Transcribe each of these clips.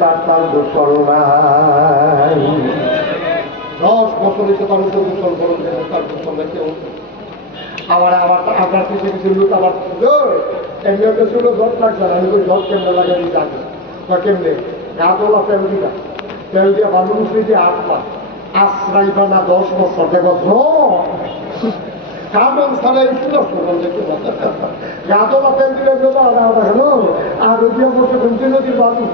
তার তার গোসল নাই। দশ বছর হয়েছে তার গোসল ফরজ তার গোসল নাই কেউ। আবার আবার আপনার কিছু কিছু লোক আবার এমনি একটা ছিল জট লাগছে না আমি তো জট কেমনে লাগাই জানি বা কেমনে? গাছওয়ালা তেল দিবা তেল দিয়ে ভালো দিয়ে আটটা আশ্রাইবা না দশ বছর? দেখো কামন ছাড়াই গাছওয়ালা তেল দিলে দেবো আর ওদিকে বসে ঘুমতে নদীর বাবু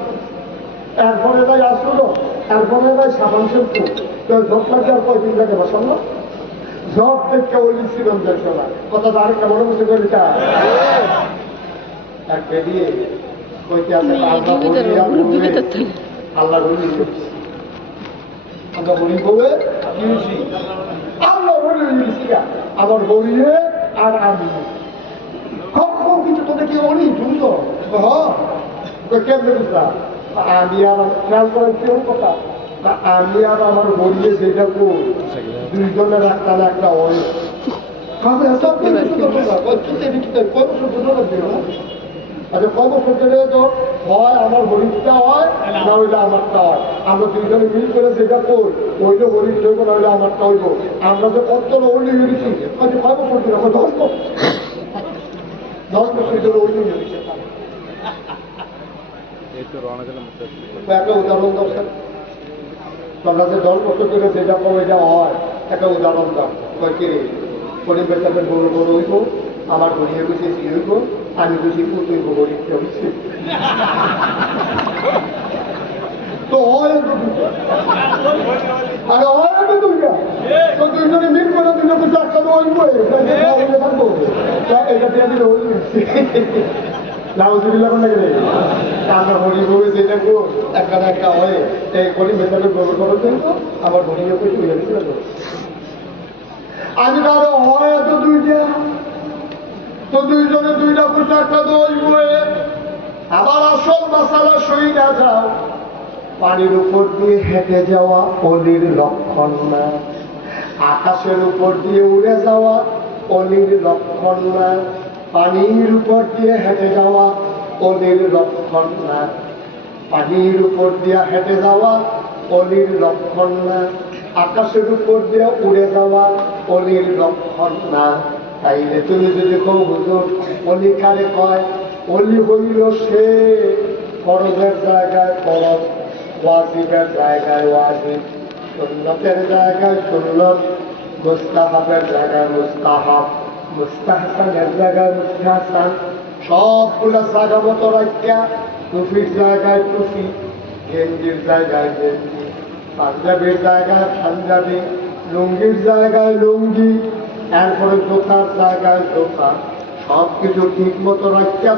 এরপরে ভাই আসলো এরপরে ভাই সাবান শ্যাম্পু তো লাগছে আর কয়দিন লাগে বসাল না? সব না কথা দাঁড়িয়ে কেমন এক বেরিয়ে কইতে আছে আল্লাহ আল্লাহ বলি আমরা বলি। বলে দিয়েছি আল্লাহ বলি দিয়েছি আমার বলিয়ে আর আমি। কখন কিছু তো দেখি অনি তুমি হ্যাঁ কেমনে বুঝলা আমি আর খেয়াল কেউ কথা? আমি আর আমার বলিয়ে যেটা করি দুইজনের একটা না একটা হয় কত না? আচ্ছা কত সুন্দর তো হয় আমার হয় না হইলে আমারটা হয়। আমরা দুইজনে মিল করে যেটা করি ওইটা হরিণ হইব না হইলে আমারটা হইব। আমরা যে কত হয়েছি আচ্ছা কয় বছর ধরে আমার দশ বছর। দশ বছর হয়েছে। একটা উদাহরণ দাও স্যার। তোমরা যে দশ বছর ধরে যেটা পাবো এটা হয়। একটা উদাহরণ দাও। কয়, কি পরিবেশ আপনার বড় বড় হইব আমার গড়িয়ে গুছিয়ে সি হইব, আমি গুছিয়ে পুত হইব গরিব হচ্ছে তো এটা দিয়ে আমি হয় এত দুইটা। তো দুইজনে দুইটা পোশাকটা দোষ আবার আসল মশালা সই না যাও পানির উপর দিয়ে হেঁটে যাওয়া অলির লক্ষণ না। আকাশের উপর দিয়ে উড়ে যাওয়া অলির লক্ষণ না। পানির উপর দিয়ে হেঁটে যাওয়া অলির লক্ষণ না। পানির উপর দিয়ে হেঁটে যাওয়া অলির লক্ষণ না। আকাশের উপর দিয়ে উড়ে যাওয়া অলির লক্ষণ না। তাইলে তুমি যদি কৌ হুজুর, অলি কারে কয়? অলি হইল সে ফরজের জায়গায় ফরজ, ওয়াজিবের জায়গায় ওয়াজিব, সুন্নতের জায়গায় সুন্নত, মুস্তাহাবের জায়গায় মুস্তাহাব। মুস্তাহসানের জায়গায় সবগুলো মতো জায়গায় জায়গায় পাঞ্জাবির জায়গায় লুঙ্গির জায়গায় লুঙ্গি, এরপরে জোতার জায়গায় জোতা। সব কিছু ঠিক মতো রাখিয়া